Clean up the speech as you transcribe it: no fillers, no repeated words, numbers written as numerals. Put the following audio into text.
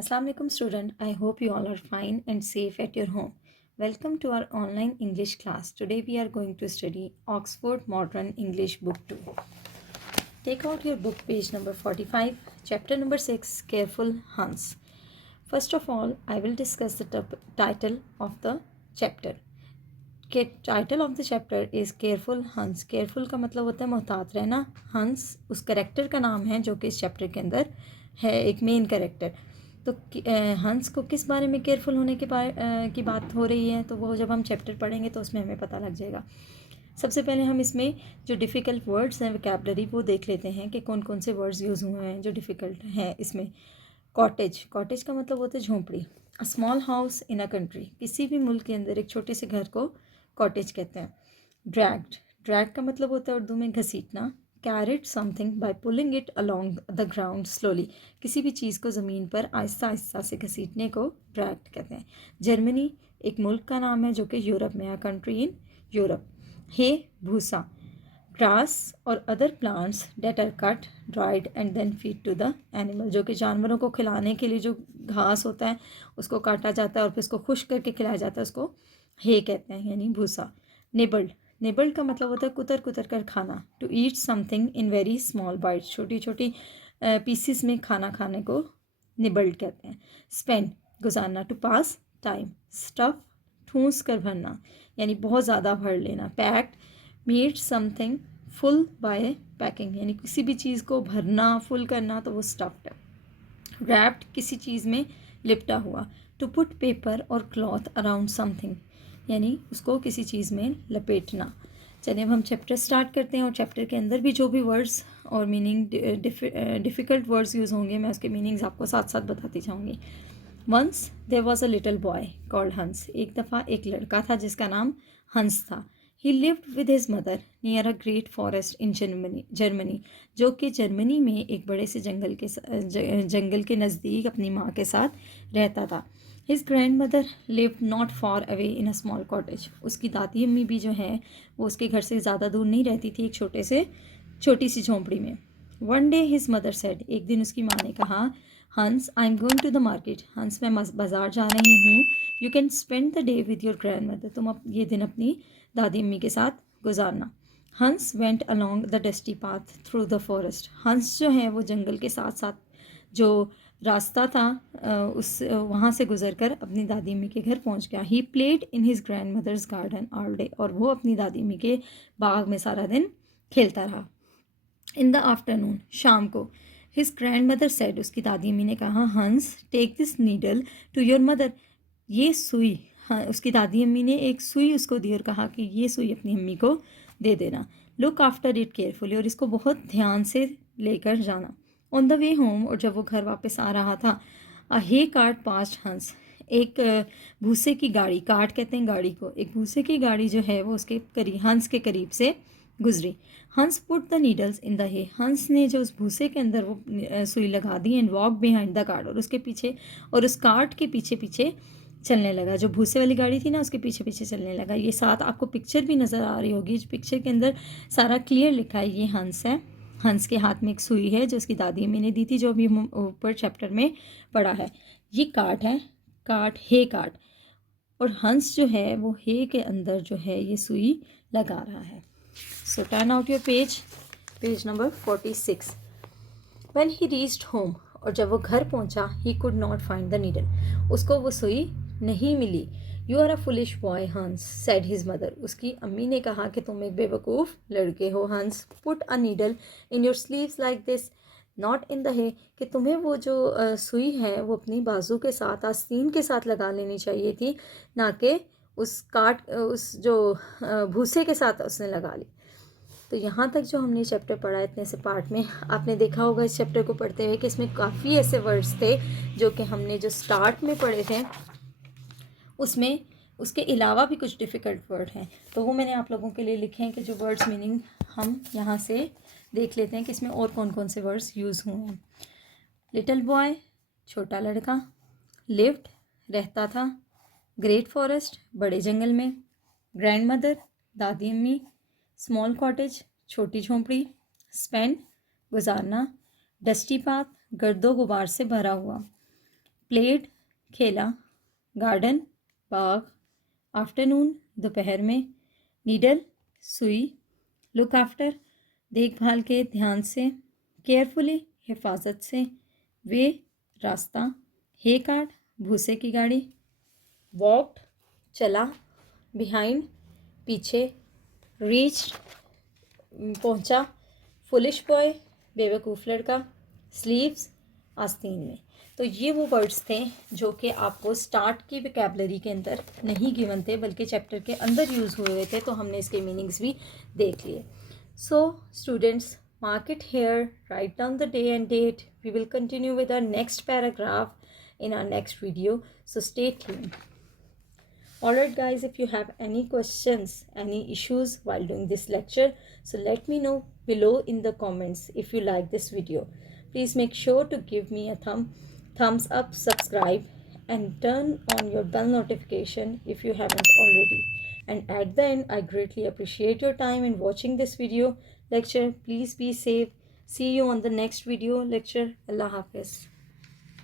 Assalamu alaikum student. I hope you all are fine and safe at your home. Welcome to our online English class. Today we are going to study Oxford Modern English Book 2. Take out your book page number 45, chapter number 6, Careful Hans. First of all, I will discuss the title of the chapter. Title of the chapter is careful हंस. Careful का मतलब होता है मोहतात रहना. हंस उस character का नाम है जो कि इस चैप्टर के अंदर है, एक मेन करेक्टर. तो हंस को किस बारे में केयरफुल होने की बात हो रही है, तो वो जब हम चैप्टर पढ़ेंगे तो उसमें हमें पता लग जाएगा. सबसे पहले हम इसमें जो डिफ़िकल्ट वर्ड्स हैं वोकैबलरी वो देख लेते हैं कि कौन कौन से वर्ड्स यूज़ हुए हैं जो डिफ़िकल्ट हैं इसमें. कॉटेज. कॉटेज का मतलब होता है झोंपड़ी. A small house in a country. किसी भी मुल्क के अंदर एक छोटे से घर को कॉटेज कहते हैं. ड्रैग्ड. ड्रैग का मतलब होता है उर्दू में घसीटना. Carried something by pulling it along the ground slowly. किसी भी चीज़ को ज़मीन पर आहिस्ता आहिस्ता से घसीटने को ड्रैग्ड कहते हैं. जर्मनी एक मुल्क का नाम है जो कि यूरोप में है, कंट्री इन यूरोप. हे भूसा. ग्रास और other plants that are cut dried and then feed to the animal. जो कि जानवरों को खिलाने के लिए जो घास होता है उसको काटा जाता है और फिर उसको खुश्क करके खिलाया जाता है, उसको हे कहते हैं यानी भूसा. निबल्ड. निबल्ड का मतलब होता है कुतर कुतर कर खाना. To eat something in very small bites. छोटी छोटी पीसीस में खाना खाने को निबल्ड कहते हैं. स्पेंड गुजारना. To pass time. स्टफ ठूंस कर भरना यानी बहुत ज़्यादा भर लेना. Packed made something full by packing यानी किसी भी चीज़ को भरना फुल करना तो वो स्टफ्ड है. रैप्ड किसी चीज़ में लिपटा हुआ. टू पुट पेपर और क्लॉथ अराउंड समथिंग यानी उसको किसी चीज़ में लपेटना. चलिए अब हम चैप्टर स्टार्ट करते हैं और चैप्टर के अंदर भी जो भी वर्ड्स और मीनिंग डिफ़िकल्ट वर्ड्स यूज़ होंगे मैं उसके मीनिंग्स आपको साथ साथ बताती जाऊँगी. Once there was a little boy called Hans. एक दफ़ा एक लड़का था जिसका नाम हंस था. ही lived with his mother near a great forest in Germany. जो कि जर्मनी में एक बड़े से जंगल के नज़दीक अपनी माँ के साथ रहता था. His grand mother lived not for away in a small cottage. उसकी दादी अम्मी भी जो है वो उसके घर से ज़्यादा दूर नहीं रहती थी, एक छोटी सी झोंपड़ी में. One day his mother said. एक दिन उसकी माँ ने कहा, Hans I am going to the market. Hans मैं बाज़ार जा रही हूँ. You can spend the day with your grandmother. तुम अब ये दिन अपनी दादी अम्मी के साथ गुजारना. हंस went along the dusty path through the forest. हंस जो है वो जंगल के साथ साथ जो रास्ता था उस वहाँ से गुजर कर अपनी दादी अम्मी के घर पहुँच गया. He played in his grandmother's garden all day. और वो अपनी दादी अम्मी के बाग में सारा दिन खेलता रहा. इन द आफ्टरनून शाम को हिज ग्रैंड मदर सेड. उसकी दादी अम्मी ने कहा, Hans take this needle to your mother. ये सुई. हाँ, उसकी दादी अम्मी ने एक सुई उसको दी और कहा कि ये सुई अपनी अम्मी को दे देना. Look after it carefully. और इसको बहुत ध्यान से लेकर जाना. On the way home. और जब वो घर वापस आ रहा था, अ हे कार्ट पास्ट हंस. एक भूसे की गाड़ी, कार्ट कहते हैं गाड़ी को, एक भूसे की गाड़ी जो है वो उसके करीब हंस के करीब से गुजरी. Hans put the needles in the hay. Hans ने जो उस भूसे के अंदर वो सुई लगा दी. And walk behind the cart. और उसके पीछे और उस कार्ट के पीछे पीछे चलने लगा. जो भूसे वाली गाड़ी थी ना उसके पीछे पीछे चलने लगा. ये साथ आपको पिक्चर भी नज़र आ रही होगी. पिक्चर के अंदर सारा क्लियर लिखा है ये हंस है. हंस के हाथ में एक सुई है जो उसकी दादी अम्मी ने दी थी, जो अभी हम ऊपर चैप्टर में पढ़ा है. ये कार्ट है, कार्ट हे कार्ट. और हंस जो है वो हे के अंदर जो है ये सुई लगा रहा है. So turn out your page number 46. When he reached home. और जब वो घर पहुंचा, he could not find the needle. उसको वो सुई नहीं मिली. You are a foolish boy Hans said his mother. उसकी अम्मी ने कहा कि तुम एक बेवकूफ़ लड़के हो Hans. Put a needle in your sleeves like this not in the hay. कि तुम्हें वो जो सुई है वो अपनी बाजू के साथ आस्तीन के साथ लगा लेनी चाहिए थी, ना कि उस जो भूसे के साथ उसने लगा ली. तो यहाँ तक जो हमने चैप्टर पढ़ा इतने से पार्ट में, आपने देखा होगा इस चैप्टर को पढ़ते हुए कि इसमें काफ़ी ऐसे वर्ड्स थे जो कि हमने जो स्टार्ट में पढ़े थे उसमें उसके अलावा भी कुछ डिफ़िकल्ट वर्ड हैं. तो वो मैंने आप लोगों के लिए लिखे हैं कि जो वर्ड्स मीनिंग हम यहाँ से देख लेते हैं कि इसमें और कौन कौन से वर्ड्स यूज़ हुए हैं. लिटिल बॉय छोटा लड़का. लिव्ड रहता था. ग्रेट फॉरेस्ट बड़े जंगल में. ग्रैंड मदर दादी अम्मी. स्मॉल कॉटेज छोटी झोंपड़ी. स्पेंड गुजारना. डस्टी पाथ गर्दो गुबार से भरा हुआ. played खेला, garden बाग, afternoon दोपहर में, needle सुई, look after देखभाल के ध्यान से, carefully हिफाजत से, way रास्ता, hay cart भूसे की गाड़ी, walked चला, behind पीछे, reached पहुंचा, foolish boy बेवकूफ़ लड़का, sleeves आस्तीन में। तो ये वो वर्ड्स थे जो कि आपको स्टार्ट की वोकैबुलरी के अंदर नहीं गिवन थे बल्कि चैप्टर के अंदर यूज़ हुए हुए थे, तो हमने इसके मीनिंग्स भी देख लिए। So students, mark it here, write down the day and date. We will continue with our next paragraph in our next video, so stay tuned. Alright guys, if you have any questions, any issues while doing this lecture, so let me know below in the comments. If you like this video, please make sure to give me a thumbs up, subscribe and turn on your bell notification if you haven't already. And at the end, I greatly appreciate your time in watching this video lecture. Please be safe. See you on the next video lecture. Allah Hafiz.